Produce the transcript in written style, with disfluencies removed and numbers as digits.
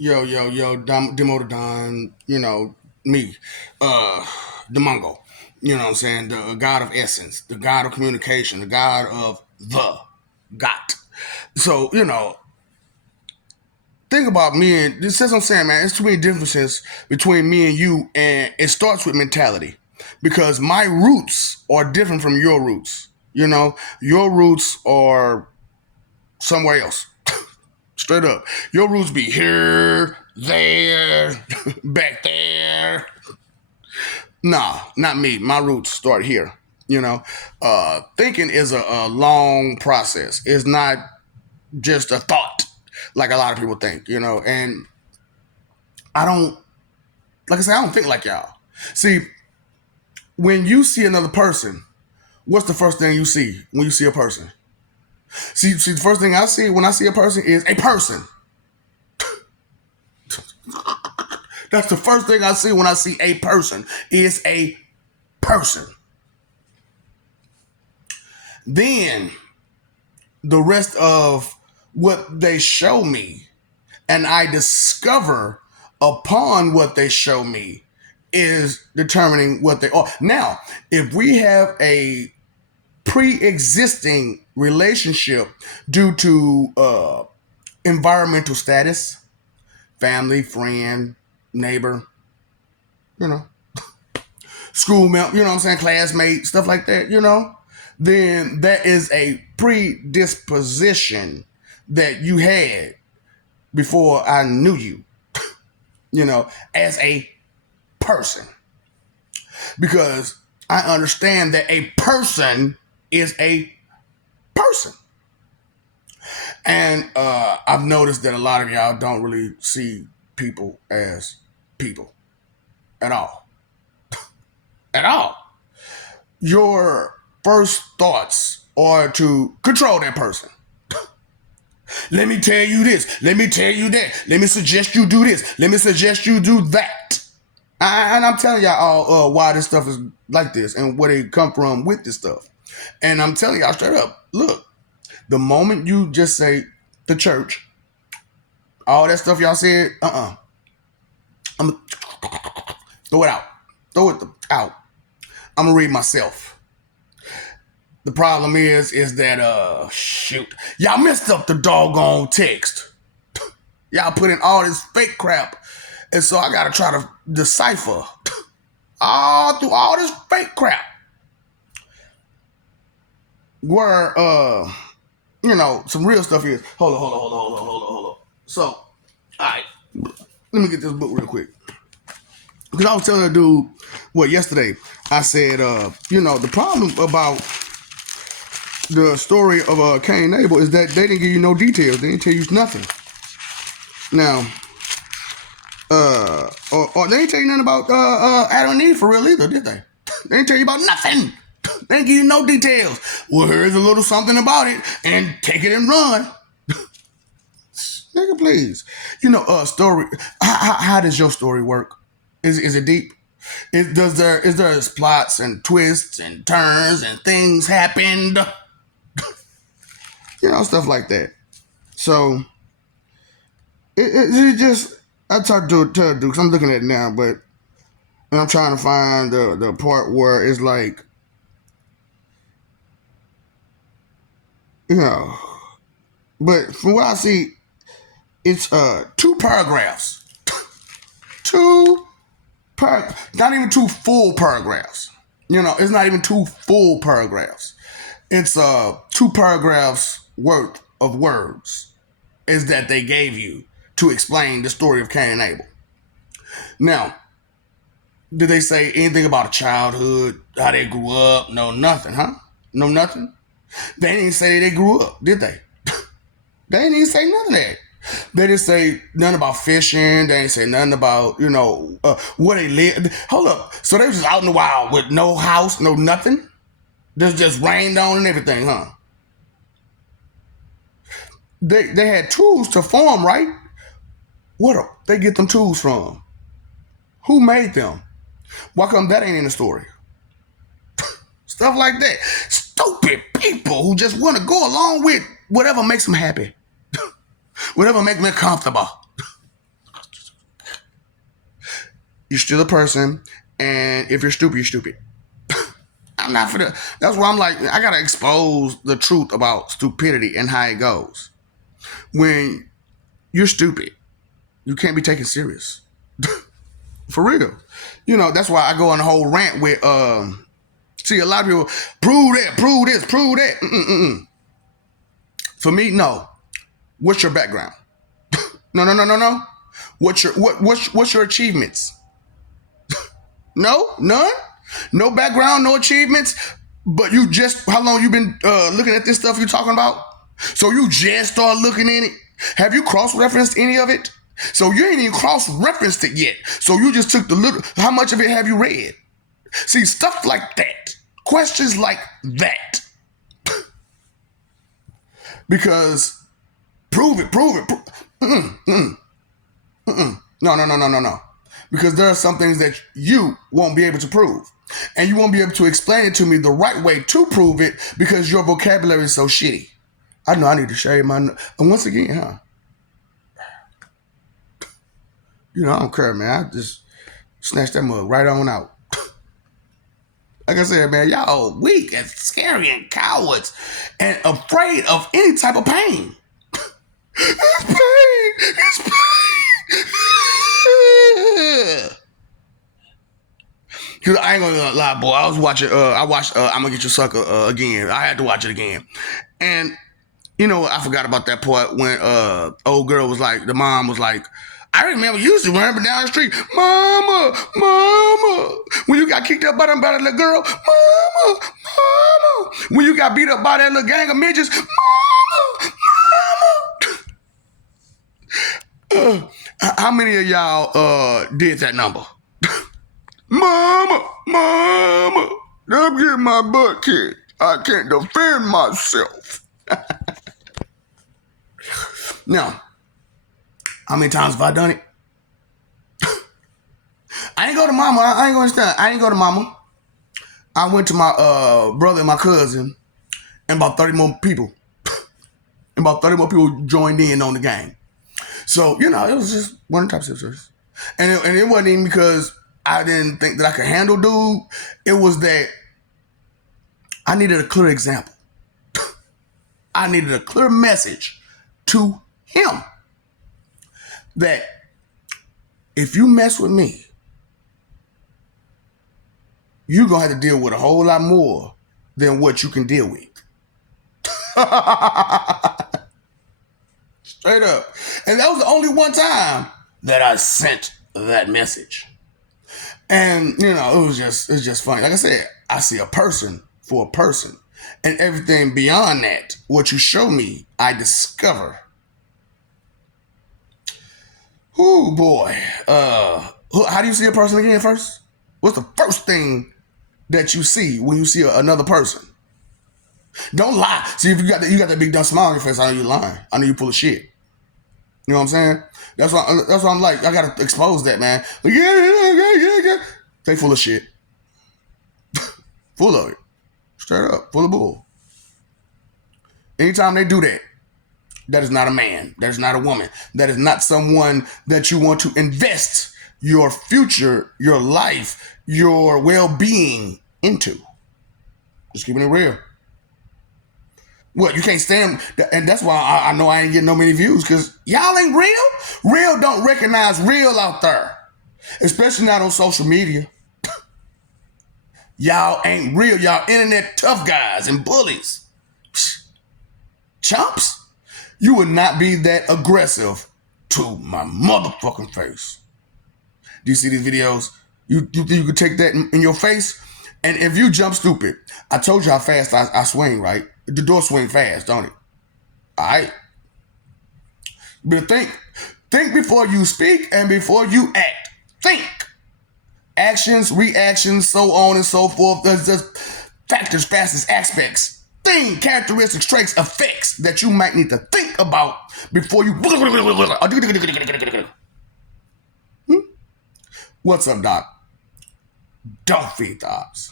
Demo the Don, me, uh, the Mongo, what I'm saying, the God of essence, the God of communication, the God of the got. So, think about me and this is what I'm saying, man. It's too many differences between me and you, and it starts with mentality. Because my roots are different from your roots. Your roots are somewhere else. Straight up. Your roots be here, there, back there. Nah, not me. My roots start here. Thinking is a long process. It's not just a thought like a lot of people think, and I don't, like I said, I don't think like y'all. See, when you see another person, what's the first thing you see when you see a person? See, the first thing I see when I see a person is a person. That's the first thing I see when I see a person is a person. Then the rest of what they show me and I discover upon what they show me is determining what they are. Now, if we have a pre-existing relationship due to environmental status, family, friend, neighbor, you know, schoolmate, what I'm saying, classmate, stuff like that, then that is a predisposition that you had before I knew you, as a person. Because I understand that a person is a person. And I've noticed that a lot of y'all don't really see people as people at all. At all. Your first thoughts are to control that person. Let me tell you this. Let me tell you that. Let me suggest you do this. Let me suggest you do that. And I'm telling y'all why this stuff is like this and where they come from with this stuff. And I'm telling y'all straight up, look, the moment you just say the church, all that stuff y'all said, I'm gonna throw it out. Throw it out. I'm gonna read myself. The problem is that shoot, y'all messed up the doggone text. Y'all put in all this fake crap, and so I gotta try to decipher all through all this fake crap. Where some real stuff is. Hold on. So, all right, let me get this book real quick. Because I was telling a dude, yesterday, I said, the problem about the story of Cain and Abel is that they didn't give you no details. They didn't tell you nothing. Now, or they didn't tell you nothing about Adam and Eve for real either, did they? They didn't tell you about nothing. They didn't give you no details. Well, here's a little something about it, and take it and run. Nigga, please. Story. How does your story work? Is it deep? Is there plots and twists and turns and things happened? Stuff like that. So it just, I talked to Duke, because I'm looking at it now, but I'm trying to find the part where it's like, but from what I see, it's 2 paragraphs. Not even 2 full paragraphs. It's not even 2 full paragraphs. It's 2 paragraphs worth of words is that they gave you to explain the story of Cain and Abel. Now, did they say anything about a childhood, how they grew up? No, nothing, huh? No, nothing? They didn't say they grew up, did they? They didn't even say none of that. They didn't say nothing about fishing. They didn't say nothing about, where they lived. Hold up. So they was just out in the wild with no house, no nothing? This just rained on and everything, huh? They had tools to farm, right? Where do they get them tools from? Who made them? Why come that ain't in the story? Stuff like that. Stupid people who just want to go along with whatever makes them happy. Whatever makes me comfortable. you're still a person, and if you're stupid, you're stupid. I'm not for the. That's why I'm like, I gotta expose the truth about stupidity and how it goes. When you're stupid, you can't be taken serious. For real. That's why I go on the whole rant with see, a lot of people prove that, prove this, prove that. Mm-mm-mm. For me, no. What's your background? No, no, no, no, no. What's your achievements? No, none. No background, no achievements. But how long you been looking at this stuff you're talking about? So you just start looking in it. Have you cross-referenced any of it? So you ain't even cross-referenced it yet. So you just took the little. How much of it have you read? See, stuff like that. Questions like that. Because prove it. No, no, no, no, no, no. Because there are some things that you won't be able to prove. And you won't be able to explain it to me the right way to prove it because your vocabulary is so shitty. I know I need to shave my... And once again, I don't care, man. I just snatch that mug right on out. Like I said, man, y'all weak and scary and cowards and afraid of any type of pain. It's pain. It's pain. Cause I ain't gonna lie, boy. I watched I'm Gonna Get Your Sucker again. I had to watch it again. And I forgot about that part when old girl was like, the mom was like, I remember you used to run up and down the street, mama, mama. When you got kicked up by that little girl, mama, mama. When you got beat up by that little gang of midgets, mama, mama. How many of y'all did that number? Mama, mama, I'm getting my butt kicked. I can't defend myself. Now, how many times have I done it? I ain't go to mama. I ain't gonna stand. I ain't go to mama. I went to my brother and my cousin, and about 30 more people. And about 30 more people joined in on the game. So, it was just one type of situation. And it wasn't even because I didn't think that I could handle dude. It was that I needed a clear example. I needed a clear message to him that if you mess with me, you're going to have to deal with a whole lot more than what you can deal with. Straight up. And that was the only one time that I sent that message. And, it's just funny. Like I said, I see a person for a person. And everything beyond that, what you show me, I discover. Ooh, boy. How do you see a person again first? What's the first thing that you see when you see another person? Don't lie. See, if you got that big dumb smile on your face, I know you're lying. I know you're full of shit. You know what I'm saying? That's why I'm like, I gotta expose that, man. Like, yeah. They full of shit. Full of it. Straight up. Full of bull. Anytime they do that, that is not a man. That is not a woman. That is not someone that you want to invest your future, your life, your well-being into. Just keeping it real. What, you can't stand, and that's why I know I ain't getting no many views, because y'all ain't real. Real don't recognize real out there, especially not on social media. Y'all ain't real. Y'all internet tough guys and bullies. Chumps. You would not be that aggressive to my motherfucking face. Do you see these videos? You think you could take that in your face? And if you jump stupid, I told you how fast I swing, right? The door swing fast, don't it? All right. But think before you speak and before you act. Think. Actions, reactions, so on and so forth. There's just factors, facets, aspects, things, characteristics, traits, effects that you might need to think about before you. What's up, Doc? Don't feed the ops.